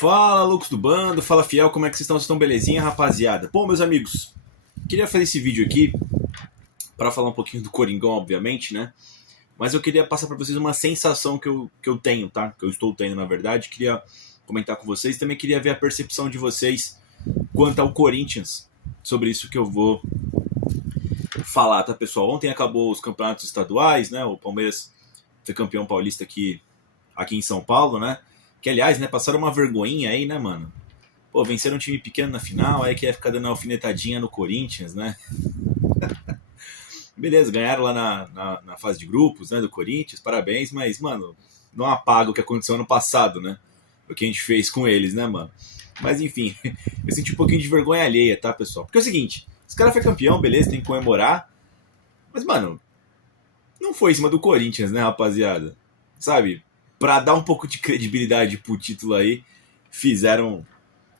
Fala, loucos do bando, fala fiel, como é que vocês estão? Vocês estão belezinha, rapaziada? Bom, meus amigos, queria fazer esse vídeo aqui para falar um pouquinho do Coringão, obviamente, né? Mas eu queria passar para vocês uma sensação que eu tenho, tá? Que eu estou tendo, na verdade. Queria comentar com vocês. Também queria ver a percepção de vocês quanto ao Corinthians, sobre isso que eu vou falar, tá, pessoal? Ontem acabou os campeonatos estaduais, né? O Palmeiras foi campeão paulista aqui em São Paulo, né? Que, aliás, né, passaram uma vergonhinha aí, né, mano? Pô, venceram um time pequeno na final, aí que ia ficar dando uma alfinetadinha no Corinthians, né? Beleza, ganharam lá na fase de grupos, né, do Corinthians, parabéns, mas, mano, não apaga o que aconteceu ano passado, né? O que a gente fez com eles, né, mano? Mas, enfim, eu senti um pouquinho de vergonha alheia, tá, pessoal? Porque é o seguinte, esse cara foi campeão, beleza, tem que comemorar, mas, mano, não foi em cima do Corinthians, né, rapaziada? Sabe? Pra dar um pouco de credibilidade pro título aí, fizeram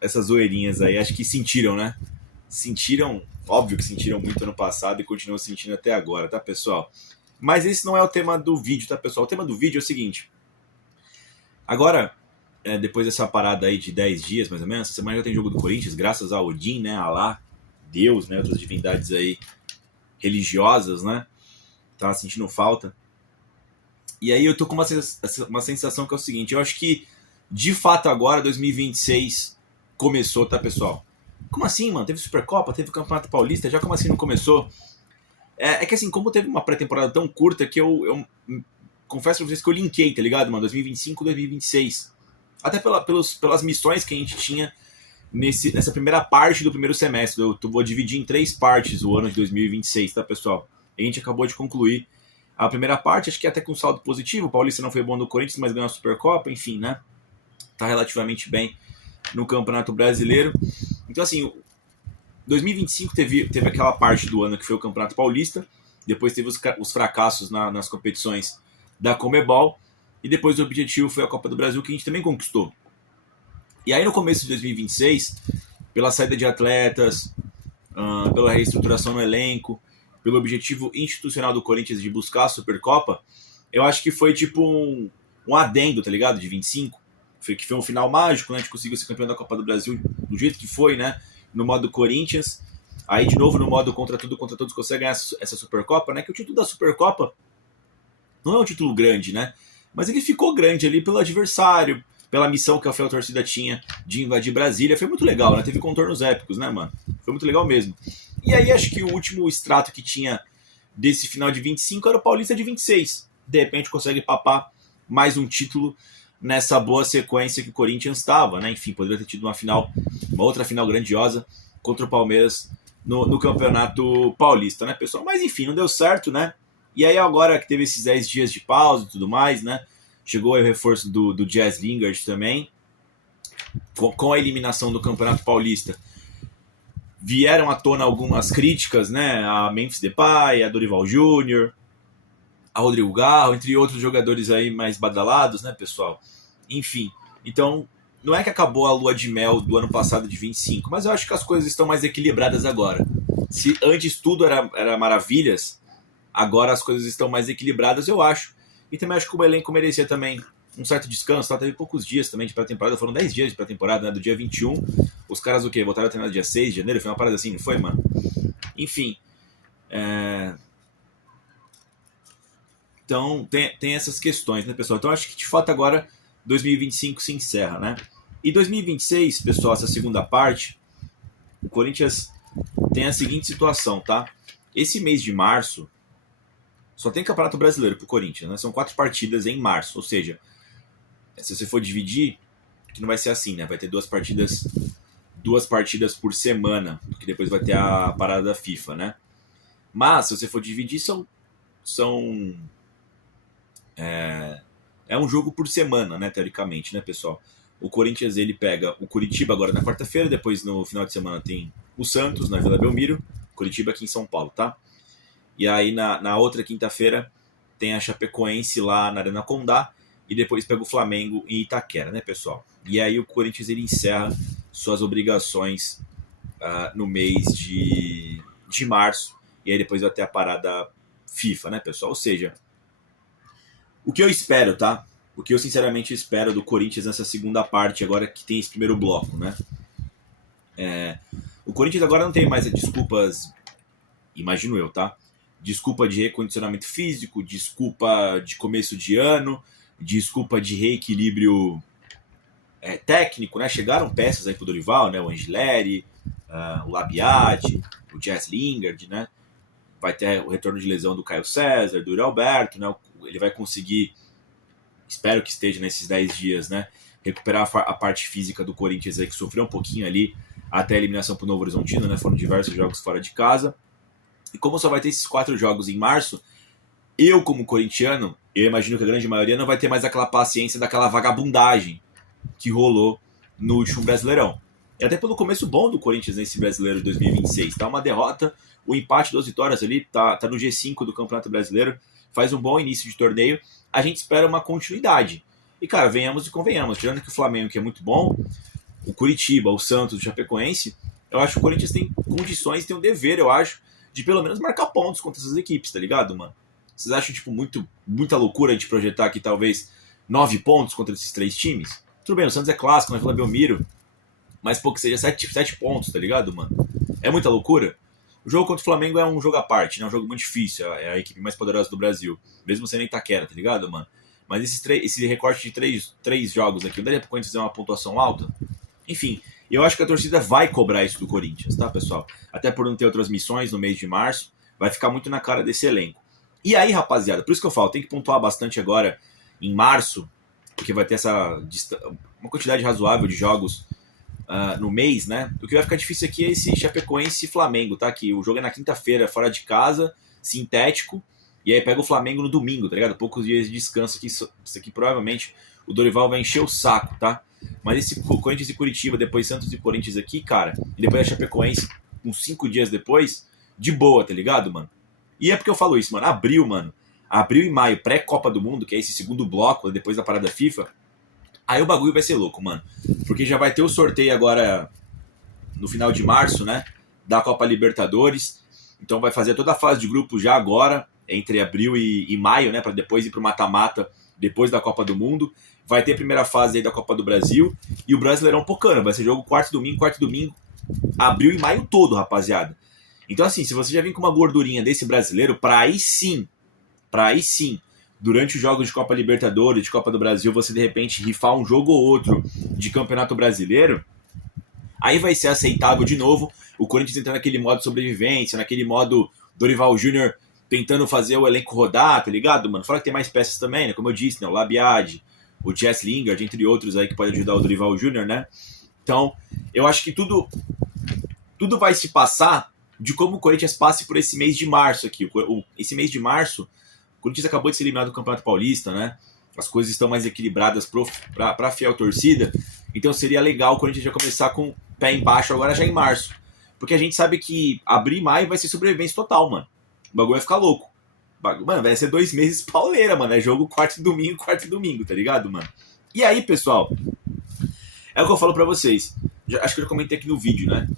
essas zoeirinhas aí. Acho que sentiram, né? Sentiram, óbvio que sentiram muito ano passado e continuam sentindo até agora, tá, pessoal? Mas esse não é o tema do vídeo, tá, pessoal? O tema do vídeo é o seguinte. Agora, depois dessa parada aí de 10 dias, mais ou menos, essa semana já tem jogo do Corinthians, graças a Odin, né? Alá, Deus, né? Outras divindades aí religiosas, né? Tava sentindo falta. E aí eu tô com uma sensação que é o seguinte, eu acho que, de fato, agora, 2026, começou, tá, pessoal? Como assim, mano? Teve Supercopa, teve Campeonato Paulista, já como assim não começou? É que assim, como teve uma pré-temporada tão curta que eu confesso pra vocês que eu linkei, tá ligado, mano? 2025, 2026. Até pelas missões que a gente tinha nessa primeira parte do primeiro semestre. Eu vou dividir em 3 partes o ano de 2026, tá, pessoal? A gente acabou de concluir a primeira parte, acho que até com saldo positivo. O Paulista não foi bom no Corinthians, mas ganhou a Supercopa, enfim, né? Tá relativamente bem no Campeonato Brasileiro. Então, assim, 2025 teve aquela parte do ano que foi o Campeonato Paulista, depois teve os fracassos nas competições da Conmebol, e depois o objetivo foi a Copa do Brasil, que a gente também conquistou. E aí no começo de 2026, pela saída de atletas, pela reestruturação no elenco, pelo objetivo institucional do Corinthians de buscar a Supercopa, eu acho que foi tipo um adendo, tá ligado? De 25, que foi um final mágico, né? A gente conseguiu ser campeão da Copa do Brasil do jeito que foi, né? No modo Corinthians. Aí, de novo, no modo contra tudo, contra todos, consegue ganhar essa Supercopa, né? Que o título da Supercopa não é um título grande, né? Mas ele ficou grande ali pelo adversário, pela missão que a fiel torcida tinha de invadir Brasília. Foi muito legal, né? Teve contornos épicos, né, mano? Foi muito legal mesmo. E aí, acho que o último extrato que tinha desse final de 25 era o Paulista de 26. De repente, consegue papar mais um título nessa boa sequência que o Corinthians estava, né? Enfim, poderia ter tido uma outra final grandiosa contra o Palmeiras no Campeonato Paulista, né, pessoal? Mas enfim, não deu certo, né? E aí agora que teve esses 10 dias de pausa e tudo mais, né? Chegou aí o reforço do Jazz Lingard também, com a eliminação do Campeonato Paulista. Vieram à tona algumas críticas, né? A Memphis Depay, a Dorival Júnior, a Rodrigo Garro, entre outros jogadores aí mais badalados, né, pessoal? Enfim, então, não é que acabou a lua de mel do ano passado de 25, mas eu acho que as coisas estão mais equilibradas agora. Se antes tudo era maravilhas, agora as coisas estão mais equilibradas, eu acho. E também acho que o elenco merecia também um certo descanso, tá? Teve poucos dias também de pré-temporada, foram 10 dias de pré-temporada, né? Do dia 21, os caras o quê? Voltaram a treinar no dia 6 de janeiro, foi uma parada assim, não foi, mano? Enfim, Então, tem essas questões, né, pessoal? Então, acho que de fato agora 2025 se encerra, né? E 2026, pessoal, essa segunda parte, o Corinthians tem a seguinte situação, tá? Esse mês de março só tem Campeonato Brasileiro pro Corinthians, né? São 4 partidas em março, ou seja, se você for dividir, que não vai ser assim, né? Vai ter duas partidas por semana, porque depois vai ter a parada da FIFA, né? Mas, se você for dividir, é um jogo por semana, né, teoricamente, né, pessoal? O Corinthians, ele pega o Curitiba agora na quarta-feira, depois no final de semana tem o Santos na Vila Belmiro, Curitiba aqui em São Paulo, tá? E aí na outra quinta-feira tem a Chapecoense lá na Arena Condá e depois pega o Flamengo em Itaquera, né, pessoal? E aí o Corinthians, ele encerra suas obrigações no mês de março, e aí depois vai ter a parada FIFA, né, pessoal? Ou seja, o que eu espero, tá? o que eu sinceramente espero do Corinthians nessa segunda parte, agora que tem esse primeiro bloco, né? O Corinthians agora não tem mais desculpas, imagino eu, tá? Desculpa de recondicionamento físico, desculpa de começo de ano, desculpa de reequilíbrio técnico, né? Chegaram peças aí pro Dorival, né? O Angileri, o Labiade, o Jess Lingard, né? Vai ter o retorno de lesão do Caio César, do Yuri Alberto, né? Ele vai conseguir, espero que esteja nesses 10 dias, né? Recuperar a parte física do Corinthians aí, que sofreu um pouquinho ali até a eliminação pro Novo Horizontino, né? Foram diversos jogos fora de casa. E como só vai ter esses 4 jogos em março, eu, como corintiano, eu imagino que a grande maioria não vai ter mais aquela paciência daquela vagabundagem que rolou no último Brasileirão. E até pelo começo bom do Corinthians nesse Brasileiro de 2026. Tá uma derrota, o empate, 2 vitórias ali, tá no G5 do Campeonato Brasileiro, faz um bom início de torneio. A gente espera uma continuidade. E, cara, venhamos e convenhamos. Tirando que o Flamengo, que é muito bom, o Curitiba, o Santos, o Chapecoense, eu acho que o Corinthians tem condições, tem um dever, eu acho, de pelo menos marcar pontos contra essas equipes, tá ligado, mano? Vocês acham, tipo, muita loucura de projetar aqui, talvez, 9 pontos contra esses 3 times? Tudo bem, o Santos é clássico, na Vila Belmiro, mas, pô, que seja 7 pontos, tá ligado, mano? É muita loucura. O jogo contra o Flamengo é um jogo à parte, né? É um jogo muito difícil, é a equipe mais poderosa do Brasil, mesmo sendo Itaquera, tá ligado, mano? Mas esse recorte de 3 jogos aqui, não daria pra Corinthians fazer uma pontuação alta? Enfim, eu acho que a torcida vai cobrar isso do Corinthians, tá, pessoal? Até por não ter outras missões no mês de março, vai ficar muito na cara desse elenco. E aí, rapaziada, por isso que eu falo, tem que pontuar bastante agora em março, porque vai ter uma quantidade razoável de jogos no mês, né? O que vai ficar difícil aqui é esse Chapecoense e Flamengo, tá? Que o jogo é na quinta-feira, fora de casa, sintético, e aí pega o Flamengo no domingo, tá ligado? Poucos dias de descanso aqui. Isso aqui provavelmente o Dorival vai encher o saco, tá? Mas esse Corinthians e Curitiba, depois Santos e Corinthians aqui, cara, e depois a Chapecoense, uns 5 dias depois, de boa, tá ligado, mano? E é porque eu falo isso, mano. Abril e maio, pré-Copa do Mundo, que é esse segundo bloco, depois da parada FIFA, aí o bagulho vai ser louco, mano. Porque já vai ter o sorteio agora no final de março, né? Da Copa Libertadores. Então vai fazer toda a fase de grupo já agora, entre abril e maio, né? Pra depois ir pro mata-mata, depois da Copa do Mundo. Vai ter a primeira fase aí da Copa do Brasil. E o Brasileirão pocano. Vai ser jogo quarto domingo, abril e maio todo, rapaziada. Então, assim, se você já vem com uma gordurinha desse brasileiro, pra aí sim, durante os jogos de Copa Libertadores, de Copa do Brasil, você de repente rifar um jogo ou outro de Campeonato Brasileiro, aí vai ser aceitável de novo o Corinthians entrar naquele modo sobrevivência, naquele modo Dorival Júnior tentando fazer o elenco rodar, tá ligado, mano? Fora que tem mais peças também, né? Como eu disse, né? O Labiade, o Jess Lingard, entre outros aí que pode ajudar o Dorival Júnior, né? Então, eu acho que tudo vai se passar de como o Corinthians passe por esse mês de março aqui. Esse mês de março, o Corinthians acabou de ser eliminado do Campeonato Paulista, né? As coisas estão mais equilibradas para a fiel torcida. Então seria legal o Corinthians já começar com o pé embaixo agora já em março. Porque a gente sabe que abril e maio vai ser sobrevivência total, mano. O bagulho vai ficar louco. Mano, vai ser 2 meses pauleira, mano. É jogo quarto e domingo, tá ligado, mano? E aí, pessoal, é o que eu falo pra vocês. Acho que eu já comentei aqui no vídeo, né?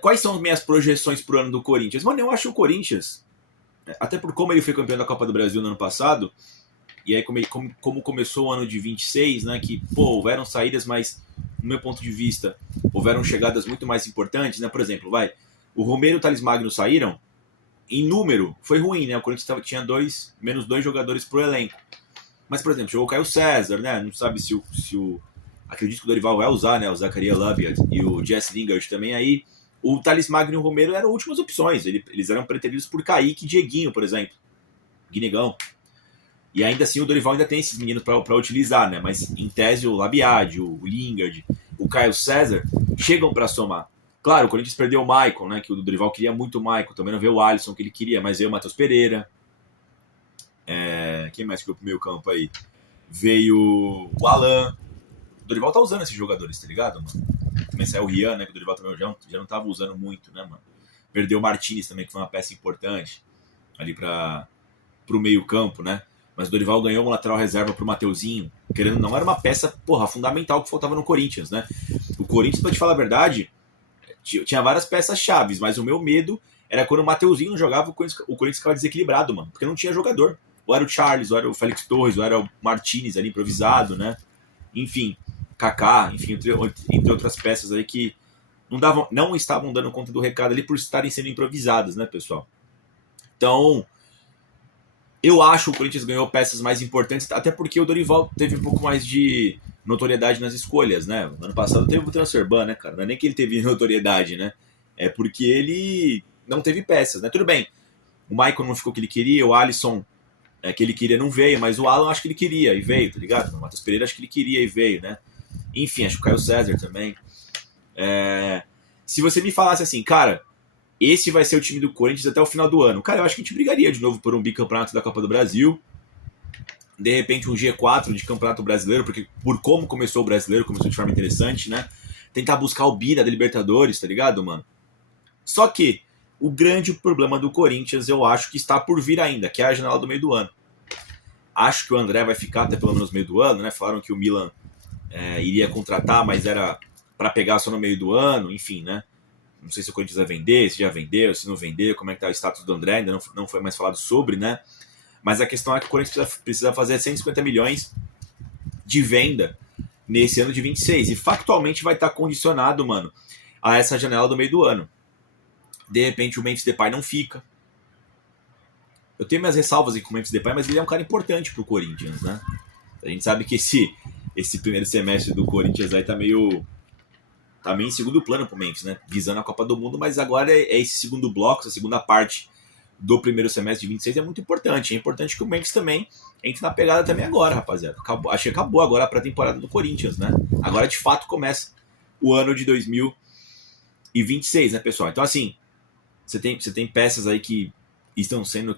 Quais são as minhas projeções pro ano do Corinthians? Mano, eu acho o Corinthians, até por como ele foi campeão da Copa do Brasil no ano passado, e aí como começou o ano de 26, né, que, pô, houveram saídas, mas, no meu ponto de vista, houveram chegadas muito mais importantes, né, por exemplo, o Romero e o Thales Magno saíram, em número, foi ruim, né, o Corinthians tinha menos 2 jogadores pro elenco, mas, por exemplo, chegou o Caio César, né, não sabe se o acredito que o Dorival vai usar, né, o Zaccaria Labiad e o Jess Lingard também aí. O Thales Magno e o Romero eram últimas opções. Eles eram preteridos por Kaique e Dieguinho, por exemplo. Guinegão. E ainda assim o Dorival ainda tem esses meninos para utilizar, né? Mas em tese o Labiade, o Lingard, o Caio César chegam para somar. Claro, o Corinthians perdeu o Maicon, né? Que o Dorival queria muito o Maicon. Também não veio o Alisson que ele queria, mas veio o Matheus Pereira. Quem mais que foi pro meio campo aí? Veio o Alan. O Dorival tá usando esses jogadores, tá ligado, mano? Começar o Rian, né? Que o Dorival também já não tava usando muito, né, mano? Perdeu o Martinez também, que foi uma peça importante ali pro meio campo, né? Mas o Dorival ganhou um lateral reserva pro Mateuzinho. Querendo não, era uma peça, porra, fundamental que faltava no Corinthians, né? O Corinthians, pra te falar a verdade, tinha várias peças chaves, mas o meu medo era quando o Mateuzinho não jogava, o Corinthians ficava desequilibrado, mano. Porque não tinha jogador. ou era o Charles, ou era o Félix Torres, ou era o Martinez ali improvisado, né? Enfim, Kaká, enfim, entre outras peças aí que não estavam dando conta do recado ali por estarem sendo improvisadas, né, pessoal? Então, eu acho que o Corinthians ganhou peças mais importantes, até porque o Dorival teve um pouco mais de notoriedade nas escolhas, né? No ano passado teve o transfer ban, né, cara? Não é nem que ele teve notoriedade, né? É porque ele não teve peças, né? Tudo bem, o Michael não ficou o que ele queria, o Alisson que ele queria não veio, mas o Alan acho que ele queria e veio, tá ligado? O Matheus Pereira acho que ele queria e veio, né? Enfim, acho que o Caio César também. Se você me falasse assim, cara, esse vai ser o time do Corinthians até o final do ano, cara, eu acho que a gente brigaria de novo por um bicampeonato da Copa do Brasil, de repente um G4 de Campeonato Brasileiro, porque por como começou o Brasileiro, começou de forma interessante, né? Tentar buscar o Bira da Libertadores, tá ligado, mano? Só que o grande problema do Corinthians eu acho que está por vir ainda, que é a janela do meio do ano. Acho que o André vai ficar até pelo menos meio do ano, né? Falaram que o Milan iria contratar, mas era para pegar só no meio do ano, enfim, né? Não sei se o Corinthians vai vender, se já vendeu, se não vendeu, como é que tá o status do André, ainda não foi mais falado sobre, né? Mas a questão é que o Corinthians precisa fazer 150 milhões de venda nesse ano de 26. E factualmente vai estar condicionado, mano, a essa janela do meio do ano. De repente o Memphis Depay não fica. Eu tenho minhas ressalvas com o Memphis Depay, mas ele é um cara importante pro Corinthians, né? A gente sabe que esse primeiro semestre do Corinthians aí tá meio em segundo plano pro Memphis, né? Visando a Copa do Mundo, mas agora é esse segundo bloco, essa segunda parte do primeiro semestre de 26 é muito importante. É importante que o Memphis também entre na pegada também agora, rapaziada. Acho que acabou agora a pré-temporada do Corinthians, né? Agora de fato começa o ano de 2026, né, pessoal? Então, assim, você tem peças aí que estão sendo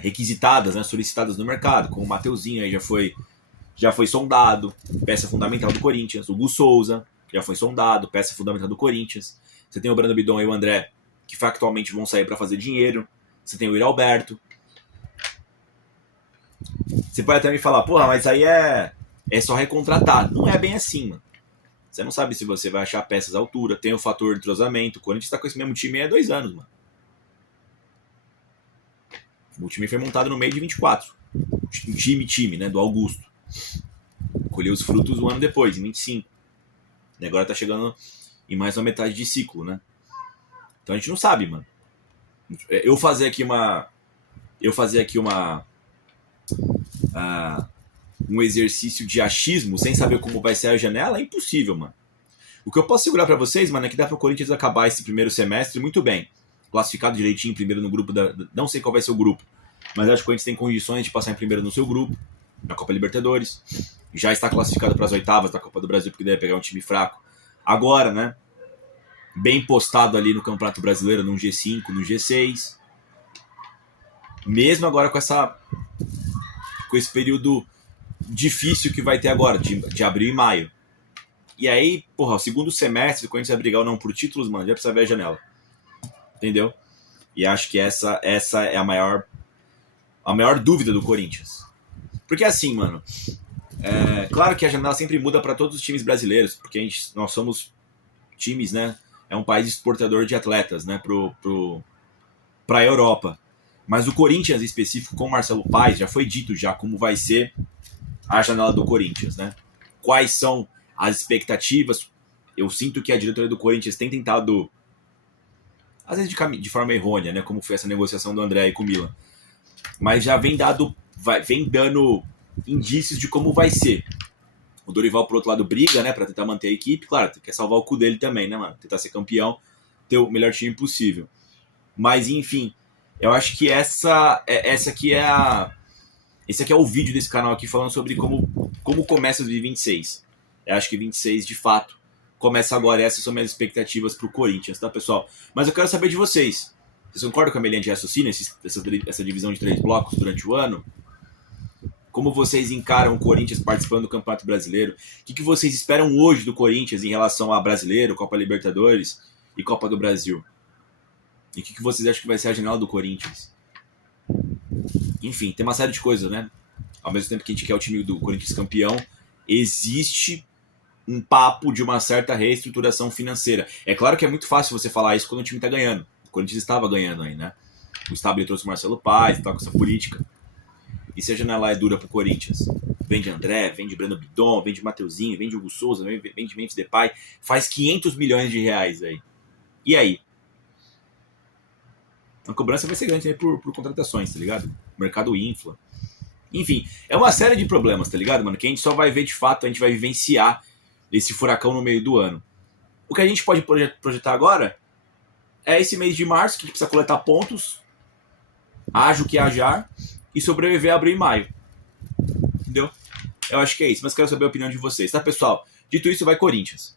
requisitadas, né, solicitadas no mercado, como o Mateuzinho aí já foi sondado, peça fundamental do Corinthians, o Gu Souza já foi sondado, peça fundamental do Corinthians. Você tem o Brando Bidon e o André, que factualmente vão sair para fazer dinheiro. Você tem o Yuri Alberto. Você pode até me falar, porra, mas aí é só recontratar. Não é bem assim, mano. Você não sabe se você vai achar peças à altura, tem o fator entrosamento. O Corinthians tá com esse mesmo time há 2 anos, mano. O time foi montado no meio de 24. O time, né, do Augusto. Colheu os frutos um ano depois, em 25. E agora tá chegando em mais uma metade de ciclo, né? Então a gente não sabe, mano. Eu fazer aqui um exercício de achismo sem saber como vai ser a janela é impossível, mano. O que eu posso segurar pra vocês, mano, é que dá pro Corinthians acabar esse primeiro semestre muito bem. Classificado direitinho primeiro no grupo não sei qual vai ser o grupo, mas acho que o Corinthians tem condições de passar em primeiro no seu grupo, na Copa Libertadores. Já está classificado para as oitavas da Copa do Brasil, porque deve pegar um time fraco. Agora, né? Bem postado ali no Campeonato Brasileiro, no G5, no G6. Mesmo agora com esse período difícil que vai ter agora, de abril e maio. E aí, porra, o segundo semestre, quando a gente vai brigar ou não por títulos, mano, já precisa ver a janela. Entendeu? E acho que essa é a maior dúvida do Corinthians. Porque assim, mano, claro que a janela sempre muda para todos os times brasileiros, porque nós somos times, né? É um país exportador de atletas, né? Para a Europa. Mas o Corinthians em específico, com o Marcelo Paes, já foi dito já como vai ser a janela do Corinthians, né? Quais são as expectativas? Eu sinto que a diretoria do Corinthians tem tentado, às vezes de forma errônea, né? Como foi essa negociação do André aí com o Milan. Mas já vem dando indícios de como vai ser. O Dorival, por outro lado, briga, né, pra tentar manter a equipe. Claro, quer salvar o cu dele também, né, mano? Tentar ser campeão, ter o melhor time possível. Mas, enfim, eu acho que esse aqui é o vídeo desse canal aqui falando sobre como começa o 2026. Eu acho que 26, de fato, começa agora. Essas são minhas expectativas pro Corinthians, tá, pessoal? Mas eu quero saber de vocês. Vocês concordam com a minha linha de raciocínio, essa divisão de 3 blocos durante o ano? Como vocês encaram o Corinthians participando do Campeonato Brasileiro? O que vocês esperam hoje do Corinthians em relação a Brasileiro, Copa Libertadores e Copa do Brasil? E o que vocês acham que vai ser a janela do Corinthians? Enfim, tem uma série de coisas, né? Ao mesmo tempo que a gente quer o time do Corinthians campeão, existe um papo de uma certa reestruturação financeira. É claro que é muito fácil você falar isso quando o time tá ganhando. O Corinthians estava ganhando aí, né? O Stabile trouxe o Marcelo Paes, tá com essa política. E se a janela é dura pro Corinthians? Vende André, vende Breno Bidon, vende Mateuzinho, vende Hugo Souza, vende Memphis Depay, faz 500 milhões de reais aí. E aí? A cobrança vai ser grande, né, por contratações, tá ligado? O mercado infla. Enfim, é uma série de problemas, tá ligado, mano? Que a gente só vai ver de fato, a gente vai vivenciar esse furacão no meio do ano. O que a gente pode projetar agora é esse mês de março, que a gente precisa coletar pontos, haja o que hajar, e sobreviver a abril e maio. Entendeu? Eu acho que é isso, mas quero saber a opinião de vocês, tá, pessoal? Dito isso, vai Corinthians.